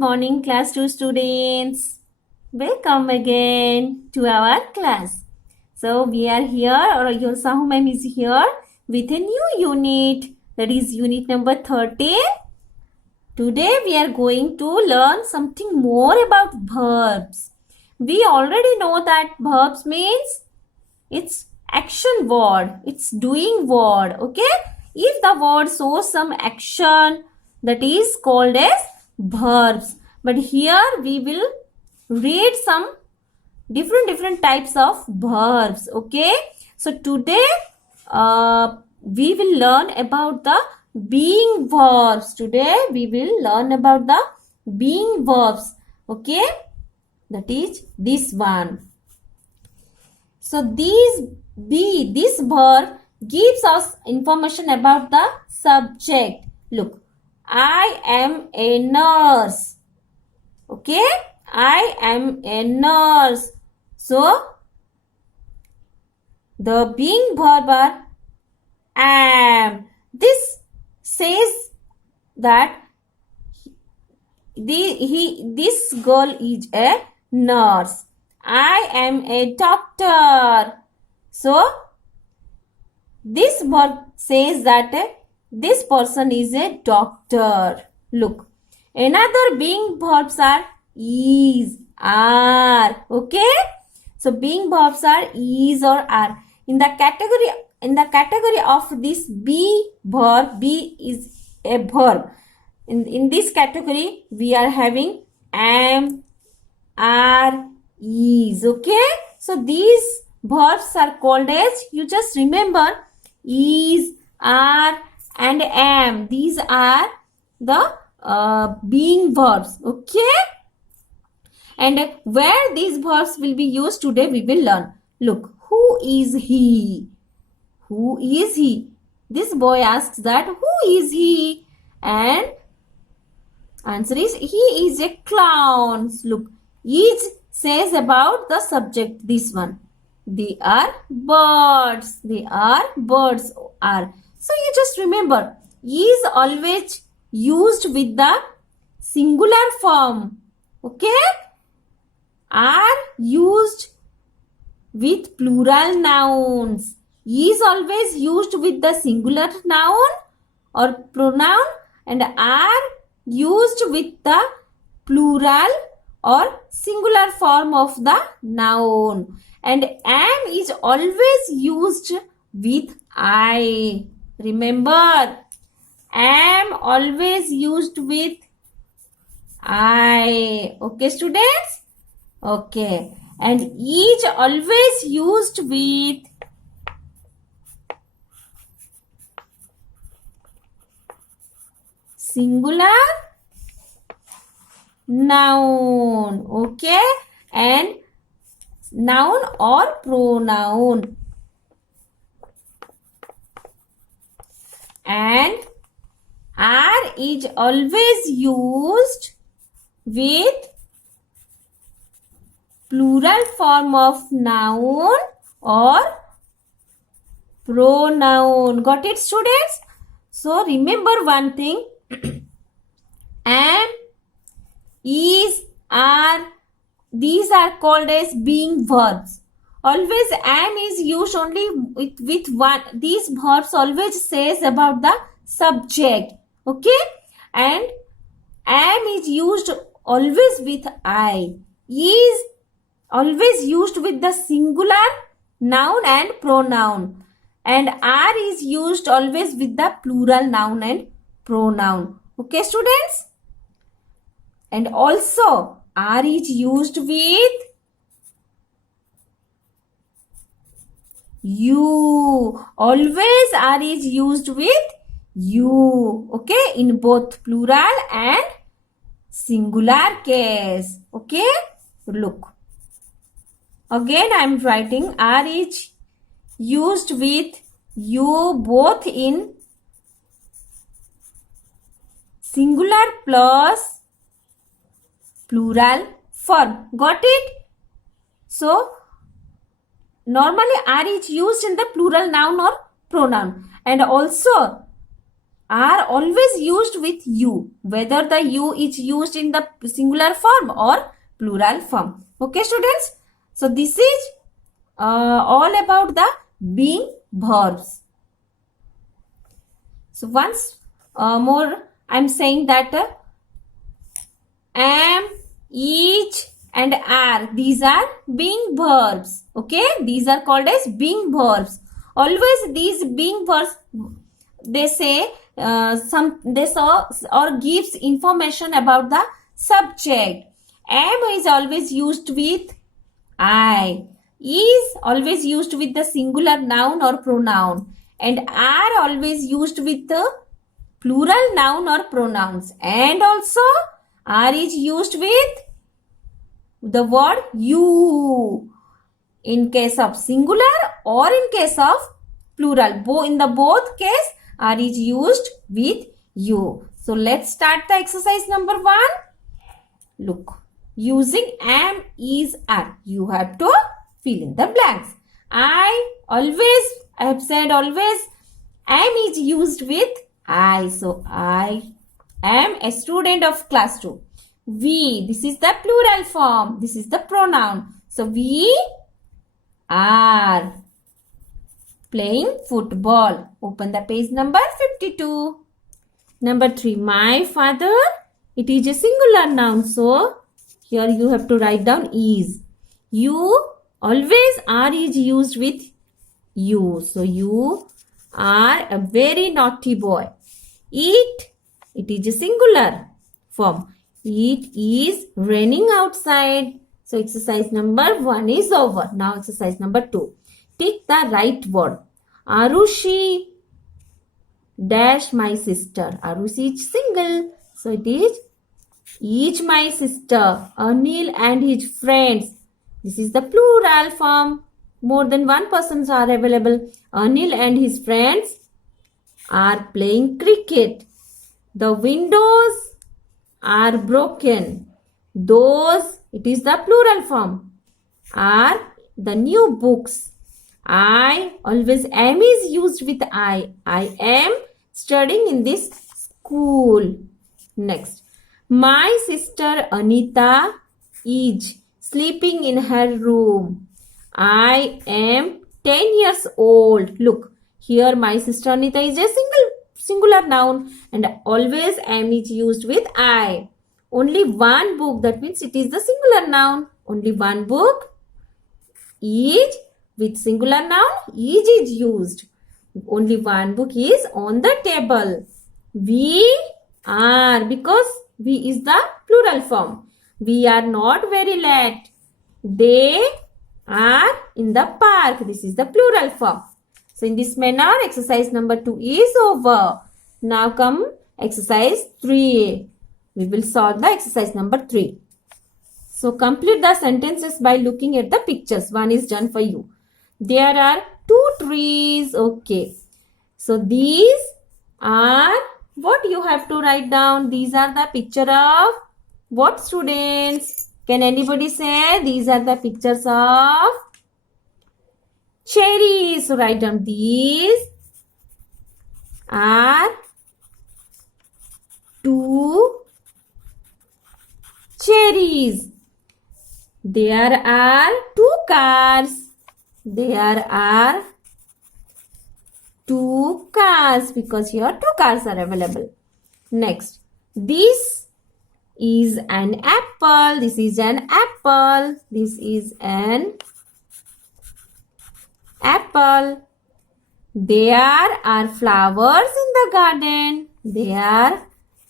morning, class 2 students. Welcome again to our class. So, we are here, or your Sahu ma'am is here with a new unit, that is unit number 13. Today, we are going to learn something more about verbs. We already know that verbs means it's action word, it's doing word, okay? If the word shows some action, that is called as verbs. But here we will read some different types of verbs, okay? So today we will learn about the being verbs. Today we will learn about the being verbs, okay? That is this one. So this verb gives us information about the subject. Look, I am a nurse. Okay, I am a nurse. So the being verb are am. This says that this girl is a nurse. I am a doctor. So this verb says that this person is a doctor. Look, another being verbs are is, are. Okay, so being verbs are is or are. In the category of this be verb, be is a verb. In this category, we are having am, are, is. Okay, so these verbs are called as, you just remember, is, are and am. These are the being verbs. Okay, and where these verbs will be used today, we will learn. Look, who is he? Who is he? This boy asks that, who is he? And answer is, he is a clown. Look, is says about the subject, this one. They are birds. They are birds. Are. So you just remember, is always used with the singular form. Okay? Are used with plural nouns. Is always used with the singular noun or pronoun, and are used with the plural or singular form of the noun, and am is always used with I. Remember, am always used with I. Okay, students? Okay, and is always used with singular noun. Okay, and noun or pronoun. And are is always used with plural form of noun or pronoun. Got it, students? So remember one thing. Am, is, are, these are called as being verbs. Always am is used only with one. These verbs always says about the subject. Okay, and am is used always with I. Is always used with the singular noun and pronoun, and are is used always with the plural noun and pronoun. Okay, students? And also are is used with you. Always are is used with you. Okay, in both plural and singular case. Okay, look, again I am writing, are is used with you both in singular plus plural form. Got it? So normally are is used in the plural noun or pronoun, and also are always used with you, whether the you is used in the singular form or plural form. Okay, students? So this is all about the being verbs. So once more, I'm saying that am, each, and are, these are being verbs. Okay, these are called as being verbs. Always these being verbs, they say they saw or gives information about the subject. Am is always used with I, is always used with the singular noun or pronoun, and are always used with the plural noun or pronouns, and also are is used with the word you in case of singular or in case of plural. In the both case, are is used with you. So let's start the exercise number 1. Look, using am, is, are, you have to fill in the blanks. I have said always am is used with I. So I am a student of class 2. We, this is the plural form. This is the pronoun. So we are playing football. Open the page number 52. Number 3, my father. It is a singular noun. So here you have to write down is. You, always are is used with you. So you are a very naughty boy. It is a singular form. It is raining outside. So exercise number 1 is over. Now exercise number 2. Take the right word. Arushi dash my sister. Arushi is single. So it is each my sister. Anil and his friends. This is the plural form. More than one persons are available. Anil and his friends are playing cricket. The windows are broken. Those, it is the plural form, are the new books. I, always am is used with I. I am studying in this school. Next, my sister Anita is sleeping in her room. I am 10 years old. Look, here my sister Anita is a singular noun and always am is used with I. Only one book, that means it is the singular noun. Only one book is with singular noun is used. Only one book is on the table. We are, because we is the plural form. We are not very late. They are in the park. This is the plural form. So in this manner, exercise number 2 is over. Now come exercise 3. We will solve the exercise number 3. So complete the sentences by looking at the pictures. One is done for you. There are 2 trees. Okay. So these are what you have to write down. These are the picture of what, students? Can anybody say these are the pictures of cherries? So write down these are 2 cherries. There are 2 cars. There are 2 cars because here 2 cars are available. Next, this is an apple. This is an apple. This is an apple. There are flowers in the garden. There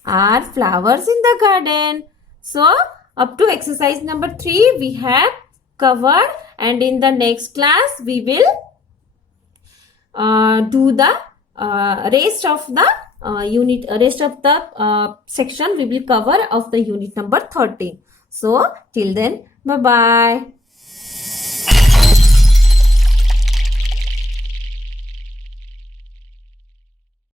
are flowers in the garden. So, up to exercise number 3 we have covered, and in the next class we will do the rest of the section we will cover of the unit number 13. So, till then, bye-bye.